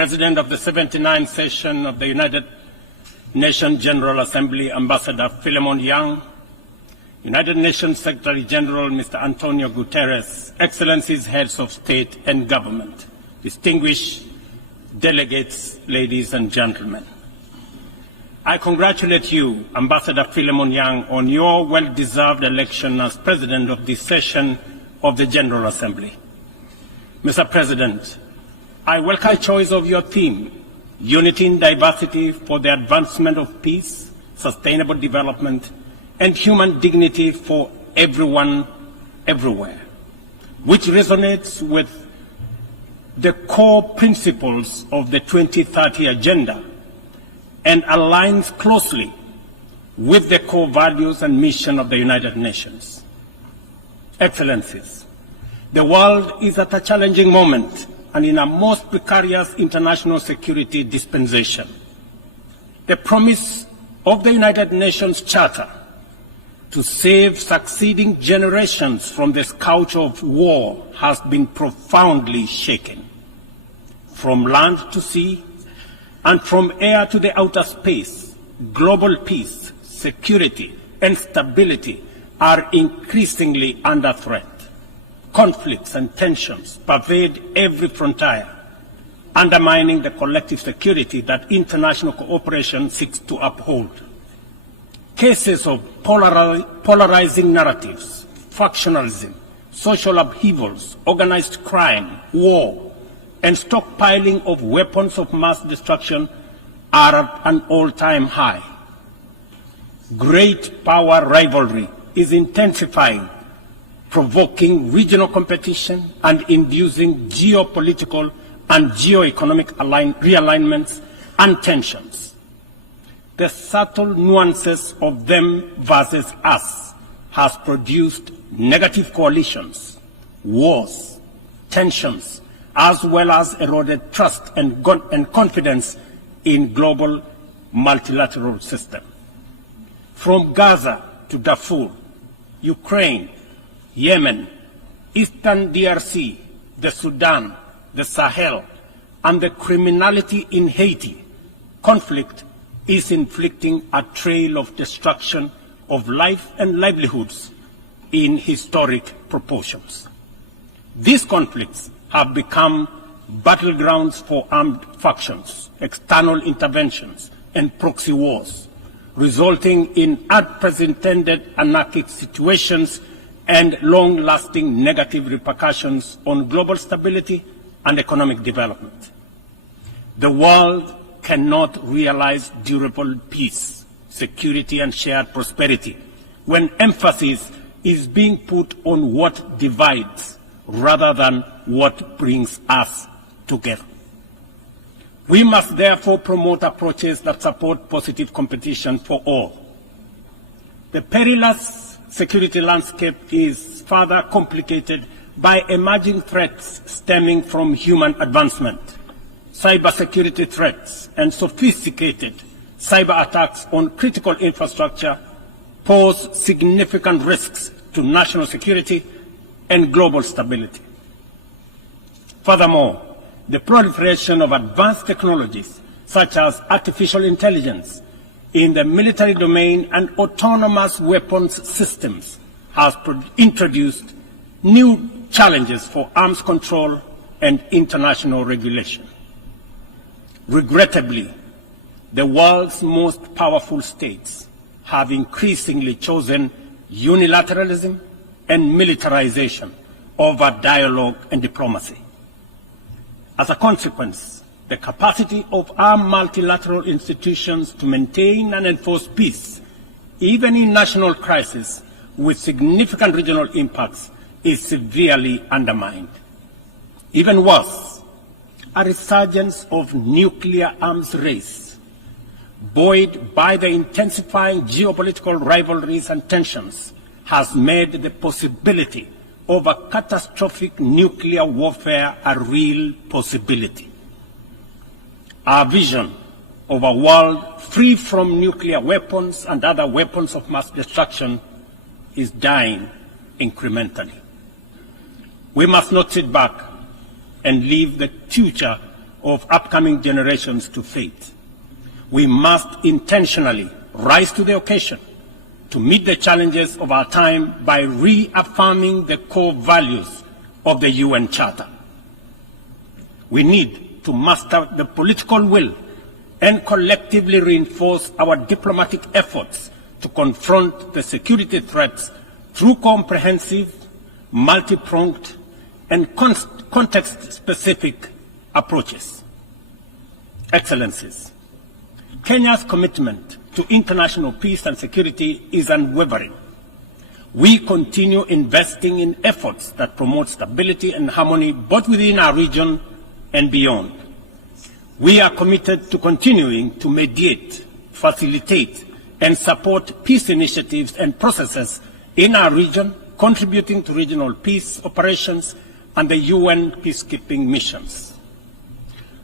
President of the 79th session of the United Nations General Assembly, Ambassador Philemon Yang, United Nations Secretary General, Mr. Antonio Guterres, Excellencies, Heads of State and Government, distinguished delegates, ladies and gentlemen. I congratulate you, Ambassador Philemon Yang, on your well-deserved election as President of this session of the General Assembly. Mr. President, I welcome the choice of your theme, Unity in Diversity for the Advancement of Peace, Sustainable Development, and Human Dignity for Everyone, Everywhere, which resonates with the core principles of the 2030 Agenda and aligns closely with the core values and mission of the United Nations. Excellencies, the world is at a challenging moment and in a most precarious international security dispensation. The promise of the United Nations Charter to save succeeding generations from the scourge of war has been profoundly shaken. From land to sea and from air to the outer space, global peace, security, and stability are increasingly under threat. Conflicts and tensions pervade every frontier, undermining the collective security that international cooperation seeks to uphold. Cases of polarizing narratives, factionalism, social upheavals, organized crime, war, and stockpiling of weapons of mass destruction are at an all-time high. Great power rivalry is intensifying, provoking regional competition and inducing geopolitical and geoeconomic realignments and tensions. The subtle nuances of them versus us has produced negative coalitions, wars, tensions, as well as eroded trust and confidence in global multilateral system. From Gaza to Darfur, Ukraine, Yemen, Eastern DRC, the Sudan, the Sahel, and the criminality in Haiti, conflict is inflicting a trail of destruction of life and livelihoods in historic proportions. These conflicts have become battlegrounds for armed factions, external interventions, and proxy wars, resulting in unprecedented anarchic situations and long-lasting negative repercussions on global stability and economic development. The world cannot realize durable peace, security, and shared prosperity when emphasis is being put on what divides rather than what brings us together. We must therefore promote approaches that support positive competition for all. The perilous security landscape is further complicated by emerging threats stemming from human advancement, cybersecurity threats, and sophisticated cyber attacks on critical infrastructure pose significant risks to national security and global stability. Furthermore, the proliferation of advanced technologies such as artificial intelligence in the military domain and autonomous weapons systems has introduced new challenges for arms control and international regulation. Regrettably, the world's most powerful states have increasingly chosen unilateralism and militarization over dialogue and diplomacy. As a consequence, the capacity of our multilateral institutions to maintain and enforce peace, even in national crises with significant regional impacts, is severely undermined. Even worse, a resurgence of nuclear arms race, buoyed by the intensifying geopolitical rivalries and tensions, has made the possibility of a catastrophic nuclear warfare a real possibility. Our vision of a world free from nuclear weapons and other weapons of mass destruction is dying incrementally. We must not sit back and leave the future of upcoming generations to faith. We must intentionally rise to the occasion to meet the challenges of our time by reaffirming the core values of the UN Charter. We need to muster the political will and collectively reinforce our diplomatic efforts to confront the security threats through comprehensive, multi-pronged, and context-specific approaches. Excellencies, Kenya's commitment to international peace and security is unwavering. We continue investing in efforts that promote stability and harmony both within our region and beyond. We are committed to continuing to mediate, facilitate, and support peace initiatives and processes in our region, contributing to regional peace operations and the UN peacekeeping missions.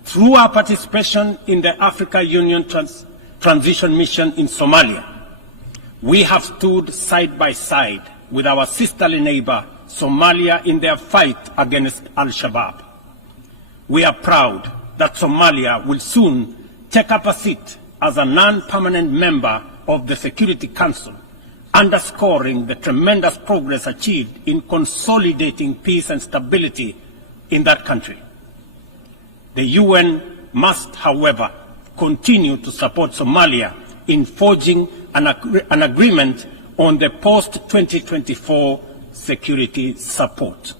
Through our participation in the Africa Union Transition Mission in Somalia, we have stood side by side with our sisterly neighbor, Somalia, in their fight against Al-Shabaab. We are proud that Somalia will soon take up a seat as a non-permanent member of the Security Council, underscoring the tremendous progress achieved in consolidating peace and stability in that country. The UN must, however, continue to support Somalia in forging an agreement on the post-2024 security support.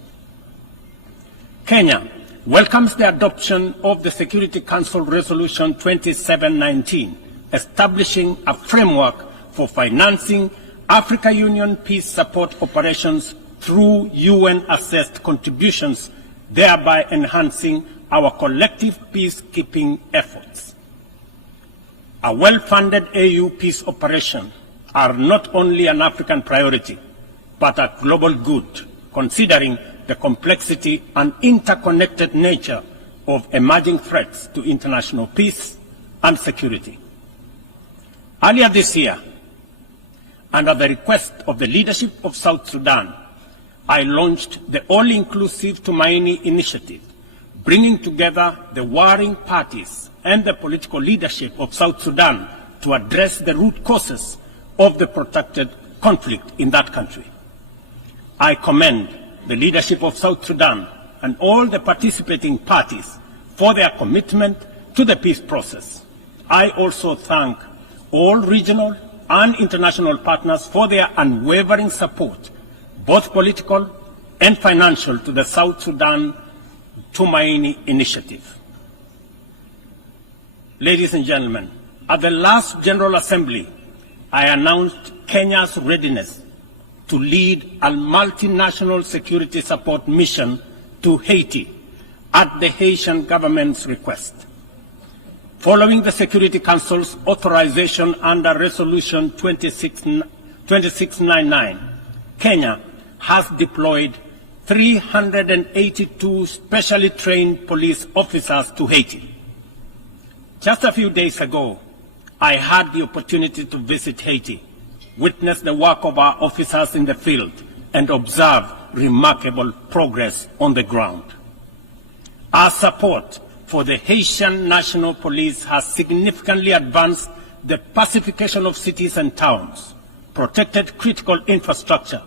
Kenya welcomes the adoption of the Security Council Resolution 2719, establishing a framework for financing Africa Union peace support operations through UN-assessed contributions, thereby enhancing our collective peacekeeping efforts. A well-funded AU peace operation are not only an African priority, but a global good, considering the complexity and interconnected nature of emerging threats to international peace and security. Earlier this year, and at the request of the leadership of South Sudan, I launched the All-Inclusive Tumaini Initiative, bringing together the warring parties and the political leadership of South Sudan to address the root causes of the protracted conflict in that country. I commend the leadership of South Sudan and all the participating parties for their commitment to the peace process. I also thank all regional and international partners for their unwavering support, both political and financial, to the South Sudan Tumaini Initiative. Ladies and gentlemen, at the last General Assembly, I announced Kenya's readiness to lead a multinational security support mission to Haiti at the Haitian government's request. Following the Security Council's authorization under Resolution 2699, Kenya has deployed 382 specially trained police officers to Haiti. Just a few days ago, I had the opportunity to visit Haiti, witness the work of our officers in the field, and observe remarkable progress on the ground. Our support for the Haitian National Police has significantly advanced the pacification of cities and towns, protected critical infrastructure,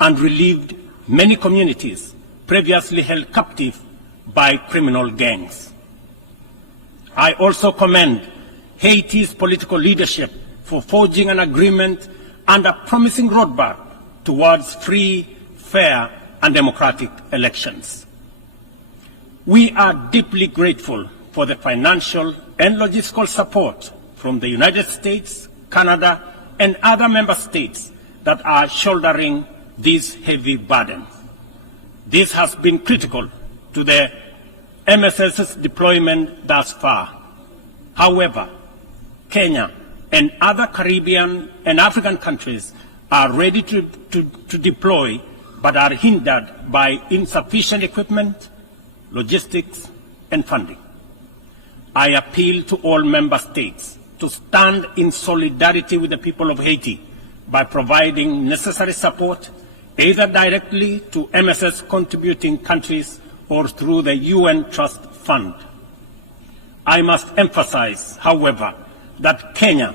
and relieved many communities previously held captive by criminal gangs. I also commend Haiti's political leadership for forging an agreement and a promising roadmap towards free, fair, and democratic elections. We are deeply grateful for the financial and logistical support from the United States, Canada, and other member states that are shouldering this heavy burden. This has been critical to the MSS's deployment thus far. However, Kenya and other Caribbean and African countries are ready to deploy, but are hindered by insufficient equipment, logistics, and funding. I appeal to all member states to stand in solidarity with the people of Haiti by providing necessary support, either directly to MSS contributing countries or through the UN Trust Fund. I must emphasize, however, that Kenya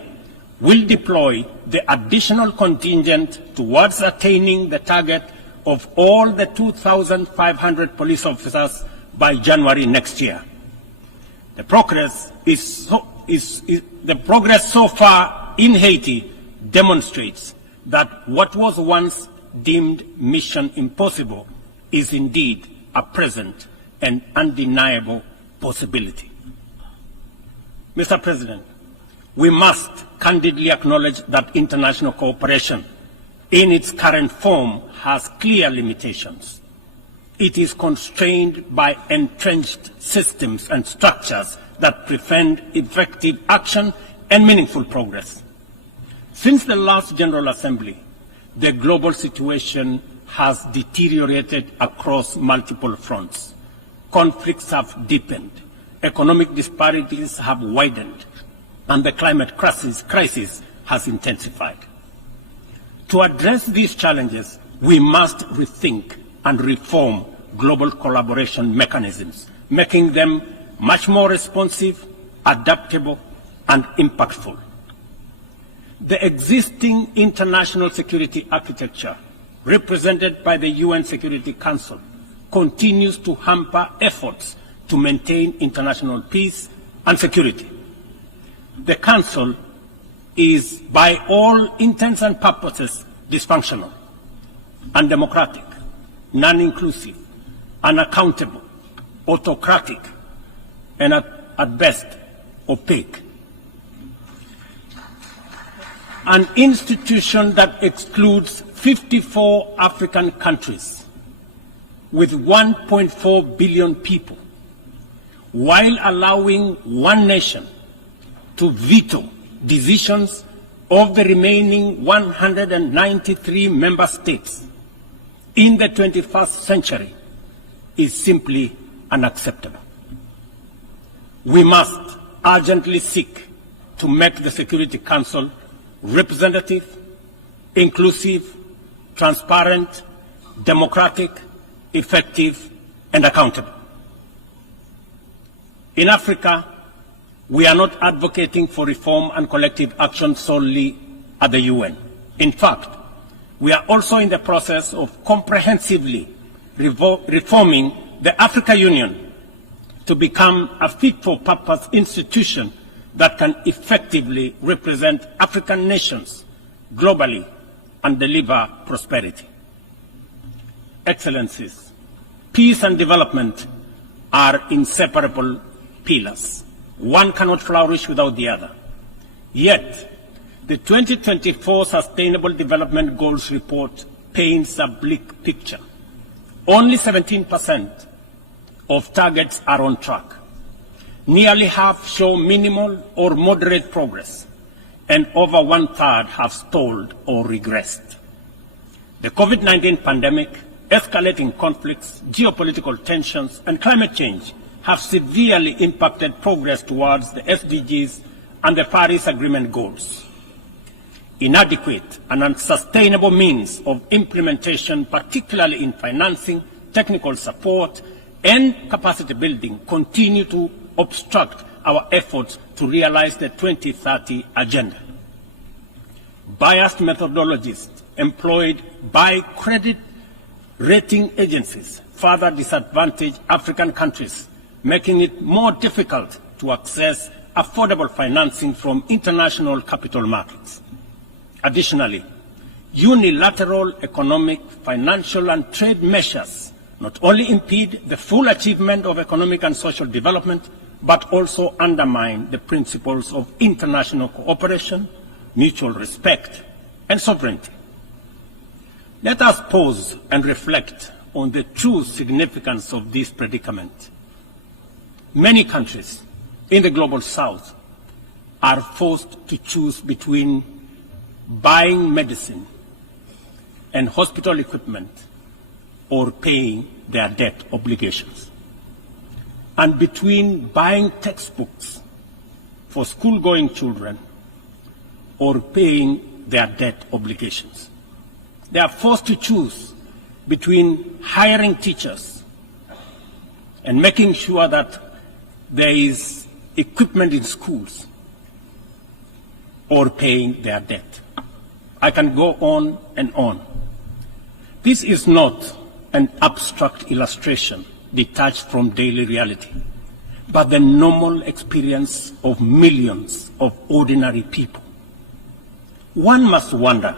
will deploy the additional contingent towards attaining the target of all the 2,500 police officers by January next year. The progress so far in Haiti demonstrates that what was once deemed mission impossible is indeed a present and undeniable possibility. Mr. President, we must candidly acknowledge that international cooperation in its current form has clear limitations. It is constrained by entrenched systems and structures that prevent effective action and meaningful progress. Since the last General Assembly, the global situation has deteriorated across multiple fronts. Conflicts have deepened, economic disparities have widened, and the climate crisis has intensified. To address these challenges, we must rethink and reform global collaboration mechanisms, making them much more responsive, adaptable, and impactful. The existing international security architecture, represented by the UN Security Council, continues to hamper efforts to maintain international peace and security. The Council is, by all intents and purposes, dysfunctional, undemocratic, non-inclusive, unaccountable, autocratic, and at best, opaque. An institution that excludes 54 African countries with 1.4 billion people, while allowing one nation to veto decisions of the remaining 193 member states in the 21st century, is simply unacceptable. We must urgently seek to make the Security Council representative, inclusive, transparent, democratic, effective, and accountable. In Africa, we are not advocating for reform and collective action solely at the UN. In fact, we are also in the process of comprehensively reforming the African Union to become a fit-for-purpose institution that can effectively represent African nations globally and deliver prosperity. Excellencies, peace and development are inseparable pillars. One cannot flourish without the other. Yet, the 2024 Sustainable Development Goals report paints a bleak picture. Only 17% of targets are on track. Nearly half show minimal or moderate progress, and over one-third have stalled or regressed. The COVID-19 pandemic, escalating conflicts, geopolitical tensions, and climate change have severely impacted progress towards the SDGs and the Paris Agreement goals. Inadequate and unsustainable means of implementation, particularly in financing, technical support, and capacity building, continue to obstruct our efforts to realize the 2030 agenda. Biased methodologies employed by credit rating agencies further disadvantage African countries, making it more difficult to access affordable financing from international capital markets. Additionally, unilateral economic, financial, and trade measures not only impede the full achievement of economic and social development, but also undermine the principles of international cooperation, mutual respect, and sovereignty. Let us pause and reflect on the true significance of this predicament. Many countries in the global south are forced to choose between buying medicine and hospital equipment or paying their debt obligations, and between buying textbooks for school-going children or paying their debt obligations. They are forced to choose between hiring teachers and making sure that there is equipment in schools, or paying their debt. I can go on and on. This is not an abstract illustration detached from daily reality, but the normal experience of millions of ordinary people. One must wonder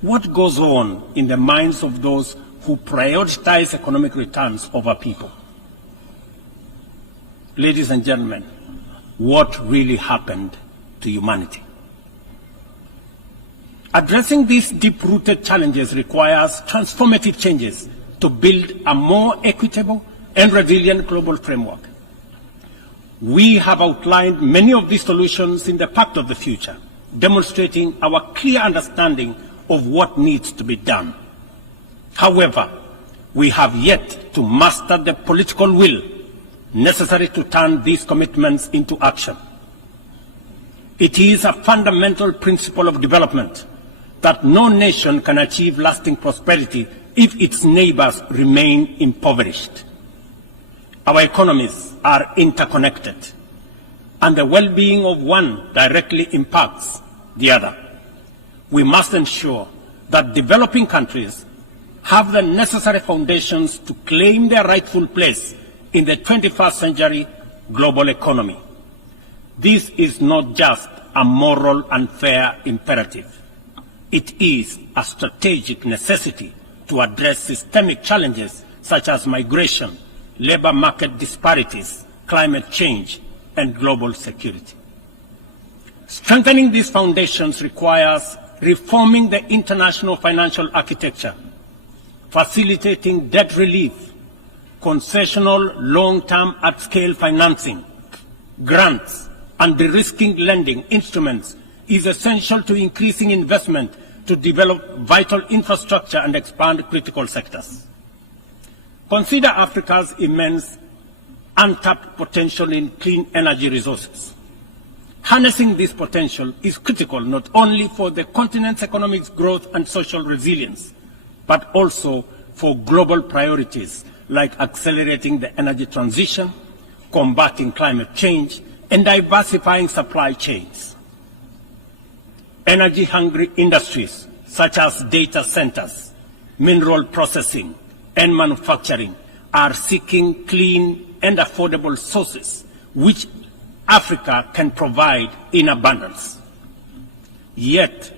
what goes on in the minds of those who prioritize economic returns over people. Ladies and gentlemen, what really happened to humanity? Addressing these deep-rooted challenges requires transformative changes to build a more equitable and resilient global framework. We have outlined many of these solutions in the Pact of the Future, demonstrating our clear understanding of what needs to be done. However, we have yet to master the political will necessary to turn these commitments into action. It is a fundamental principle of development that no nation can achieve lasting prosperity if its neighbors remain impoverished. Our economies are interconnected, and the well-being of one directly impacts the other. We must ensure that developing countries have the necessary foundations to claim their rightful place in the 21st century global economy. This is not just a moral and fair imperative. It is a strategic necessity to address systemic challenges such as migration, labor market disparities, climate change, and global security. Strengthening these foundations requires reforming the international financial architecture, facilitating debt relief, concessional long-term at-scale financing, grants, and de-risking lending instruments is essential to increasing investment to develop vital infrastructure and expand critical sectors. Consider Africa's immense untapped potential in clean energy resources. Harnessing this potential is critical not only for the continent's economic growth and social resilience, but also for global priorities like accelerating the energy transition, combating climate change, and diversifying supply chains. Energy-hungry industries such as data centers, mineral processing, and manufacturing are seeking clean and affordable sources which Africa can provide in abundance. Yet,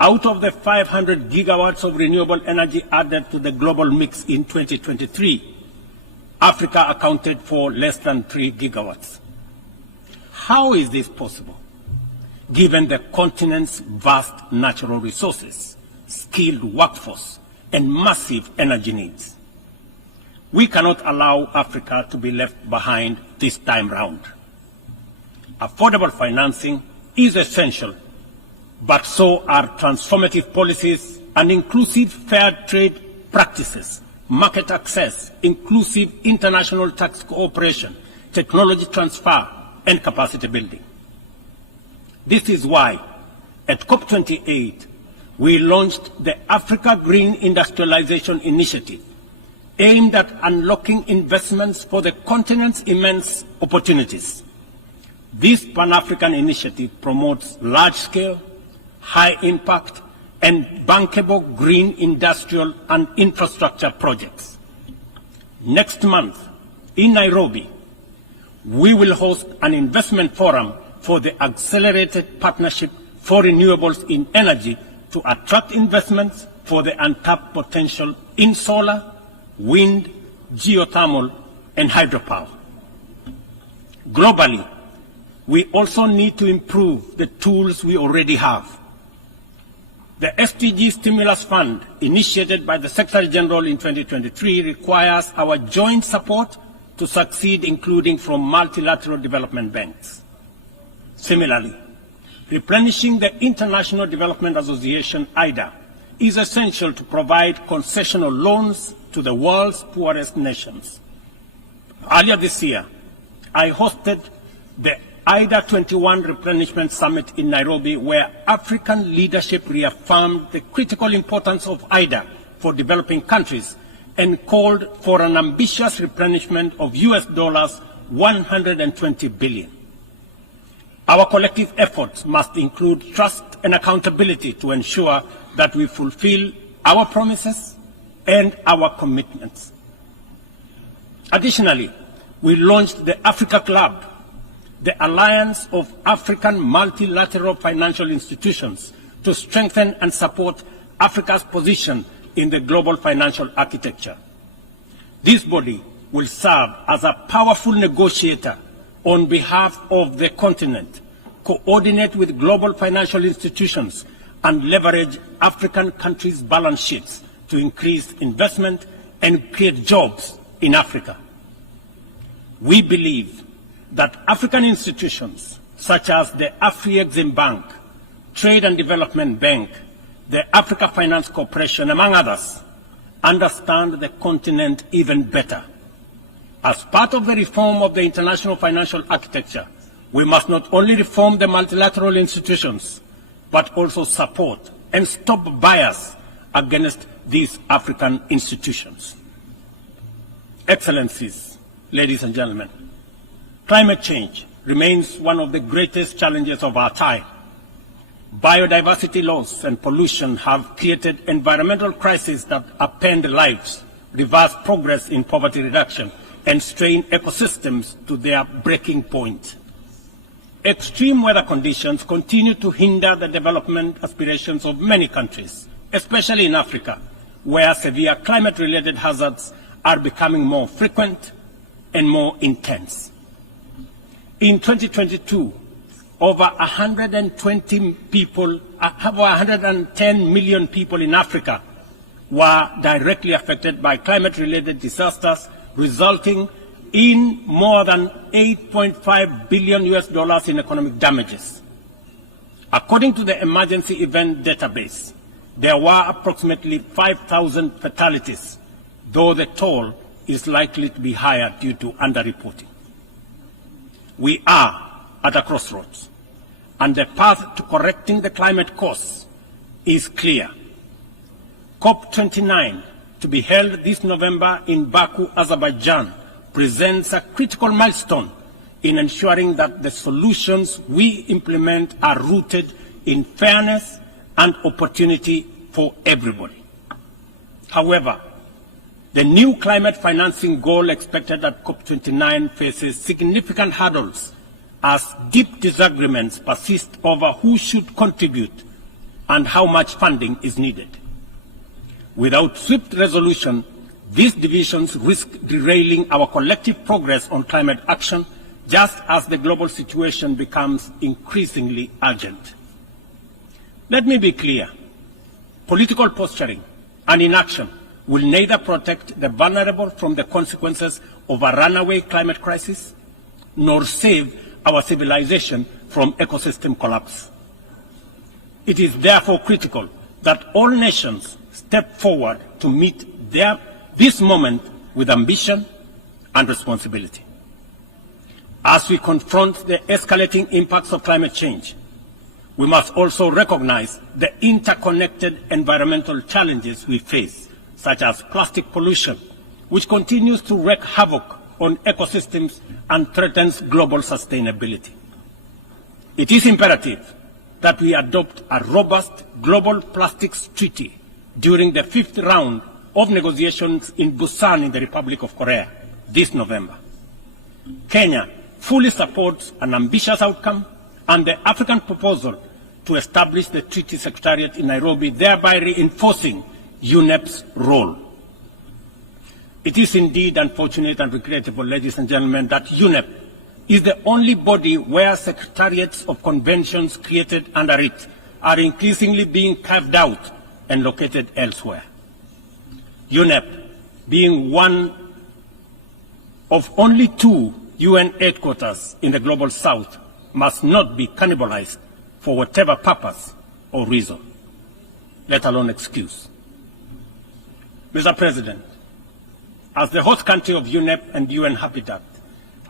out of the 500 gigawatts of renewable energy added to the global mix in 2023, Africa accounted for less than 3 gigawatts. How is this possible, given the continent's vast natural resources, skilled workforce, and massive energy needs? We cannot allow Africa to be left behind this time round. Affordable financing is essential, but so are transformative policies and inclusive fair trade practices, market access, inclusive international tax cooperation, technology transfer, and capacity building. This is why, at COP28, we launched the Africa Green Industrialization Initiative, aimed at unlocking investments for the continent's immense opportunities. This Pan-African initiative promotes large-scale, high-impact, and bankable green industrial and infrastructure projects. Next month, in Nairobi, we will host an investment forum for the Accelerated Partnership for Renewables in Energy to attract investments for the untapped potential in solar, wind, geothermal, and hydropower. Globally, we also need to improve the tools we already have. The SDG Stimulus Fund, initiated by the Secretary General in 2023, requires our joint support to succeed, including from multilateral development banks. Similarly, replenishing the International Development Association, IDA, is essential to provide concessional loans to the world's poorest nations. Earlier this year, I hosted the IDA 21 Replenishment Summit in Nairobi, where African leadership reaffirmed the critical importance of IDA for developing countries and called for an ambitious replenishment of US $120 billion. Our collective efforts must include trust and accountability to ensure that we fulfill our promises and our commitments. Additionally, we launched the Africa Club, the Alliance of African Multilateral Financial Institutions, to strengthen and support Africa's position in the global financial architecture. This body will serve as a powerful negotiator on behalf of the continent, coordinate with global financial institutions, and leverage African countries' balance sheets to increase investment and create jobs in Africa. We believe that African institutions such as the Afri-Exim Bank, Trade and Development Bank, the Africa Finance Corporation, among others, understand the continent even better. As part of the reform of the international financial architecture, we must not only reform the multilateral institutions, but also support and stop bias against these African institutions. Excellencies, ladies and gentlemen, climate change remains one of the greatest challenges of our time. Biodiversity loss and pollution have created environmental crises that upend lives, reverse progress in poverty reduction, and strain ecosystems to their breaking point. Extreme weather conditions continue to hinder the development aspirations of many countries, especially in Africa, where severe climate-related hazards are becoming more frequent and more intense. In 2022, over 110 million people in Africa were directly affected by climate-related disasters, resulting in more than $8.5 billion in economic damages. According to the Emergency Event Database, there were approximately 5,000 fatalities, though the toll is likely to be higher due to underreporting. We are at a crossroads, and the path to correcting the climate course is clear. COP29, to be held this November in Baku, Azerbaijan, presents a critical milestone in ensuring that the solutions we implement are rooted in fairness and opportunity for everybody. However, the new climate financing goal expected at COP29 faces significant hurdles as deep disagreements persist over who should contribute and how much funding is needed. Without swift resolution, these divisions risk derailing our collective progress on climate action, just as the global situation becomes increasingly urgent. Let me be clear. Political posturing and inaction will neither protect the vulnerable from the consequences of a runaway climate crisis, nor save our civilization from ecosystem collapse. It is therefore critical that all nations step forward to meet this moment with ambition and responsibility. As we confront the escalating impacts of climate change, we must also recognize the interconnected environmental challenges we face, such as plastic pollution, which continues to wreak havoc on ecosystems and threatens global sustainability. It is imperative that we adopt a robust global plastics treaty during the 5th round of negotiations in Busan in the Republic of Korea this November. Kenya fully supports an ambitious outcome and the African proposal to establish the Treaty Secretariat in Nairobi, thereby reinforcing UNEP's role. It is indeed unfortunate and regrettable, ladies and gentlemen, that UNEP is the only body where secretariats of conventions created under it are increasingly being carved out and located elsewhere. UNEP, being one of only 2 UN headquarters in the global south, must not be cannibalized for whatever purpose or reason, let alone excuse. Mr. President, as the host country of UNEP and UN Habitat,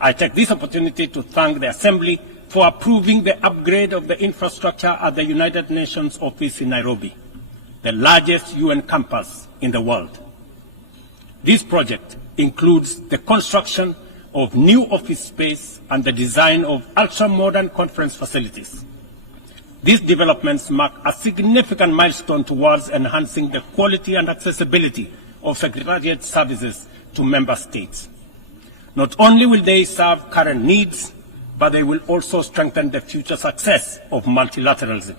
I take this opportunity to thank the Assembly for approving the upgrade of the infrastructure at the United Nations office in Nairobi, the largest UN campus in the world. This project includes the construction of new office space and the design of ultra-modern conference facilities. These developments mark a significant milestone towards enhancing the quality and accessibility of Secretariat services to member states. Not only will they serve current needs, but they will also strengthen the future success of multilateralism.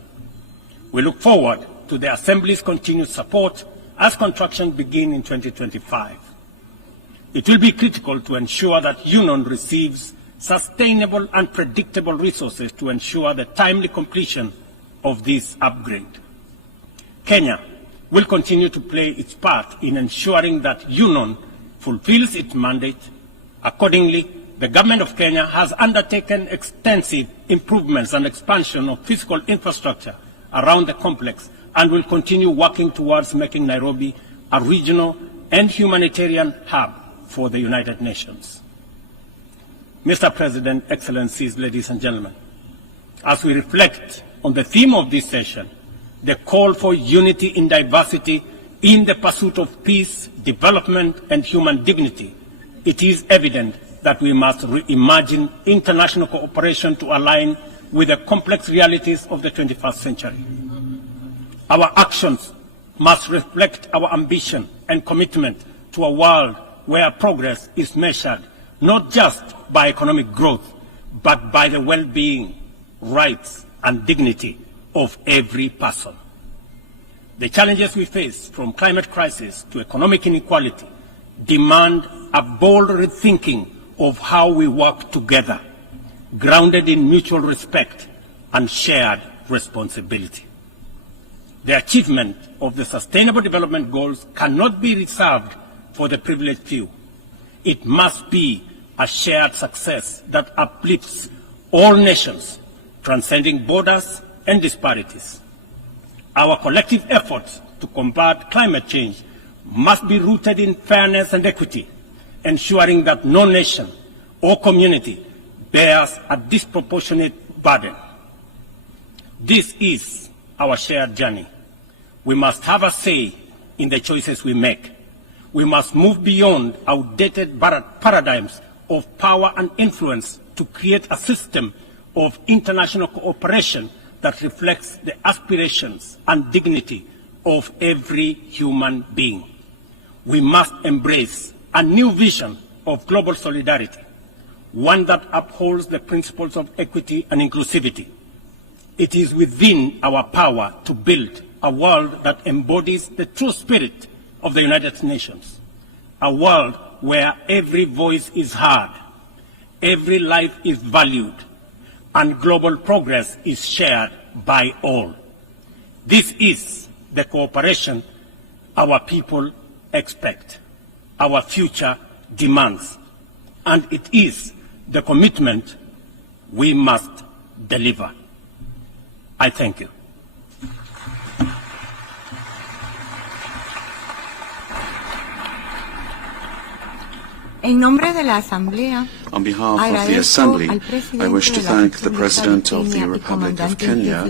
We look forward to the Assembly's continued support as construction begins in 2025. It will be critical to ensure that UNON receives sustainable and predictable resources to ensure the timely completion of this upgrade. Kenya will continue to play its part in ensuring that UNON fulfills its mandate. Accordingly, the Government of Kenya has undertaken extensive improvements and expansion of physical infrastructure around the complex and will continue working towards making Nairobi a regional and humanitarian hub for the United Nations. Mr. President, Excellencies, ladies and gentlemen, as we reflect on the theme of this session, the call for unity in diversity in the pursuit of peace, development, and human dignity, it is evident that we must reimagine international cooperation to align with the complex realities of the 21st century. Our actions must reflect our ambition and commitment to a world where progress is measured not just by economic growth, but by the well-being, rights, and dignity of every person. The challenges we face, from climate crisis to economic inequality, demand a bold rethinking of how we work together, grounded in mutual respect and shared responsibility. The achievement of the Sustainable Development Goals cannot be reserved for the privileged few. It must be a shared success that uplifts all nations, transcending borders and disparities. Our collective efforts to combat climate change must be rooted in fairness and equity, ensuring that no nation or community bears a disproportionate burden. This is our shared journey. We must have a say in the choices we make. We must move beyond outdated paradigms of power and influence to create a system of international cooperation that reflects the aspirations and dignity of every human being. We must embrace a new vision of global solidarity, one that upholds the principles of equity and inclusivity. It is within our power to build a world that embodies the true spirit of the United Nations, a world where every voice is heard, every life is valued, and global progress is shared by all. This is the cooperation our people expect, our future demands, and it is the commitment we must deliver. I thank you. En nombre de la Asamblea, on behalf of the Assembly, I wish to thank the President of the Republic of Kenya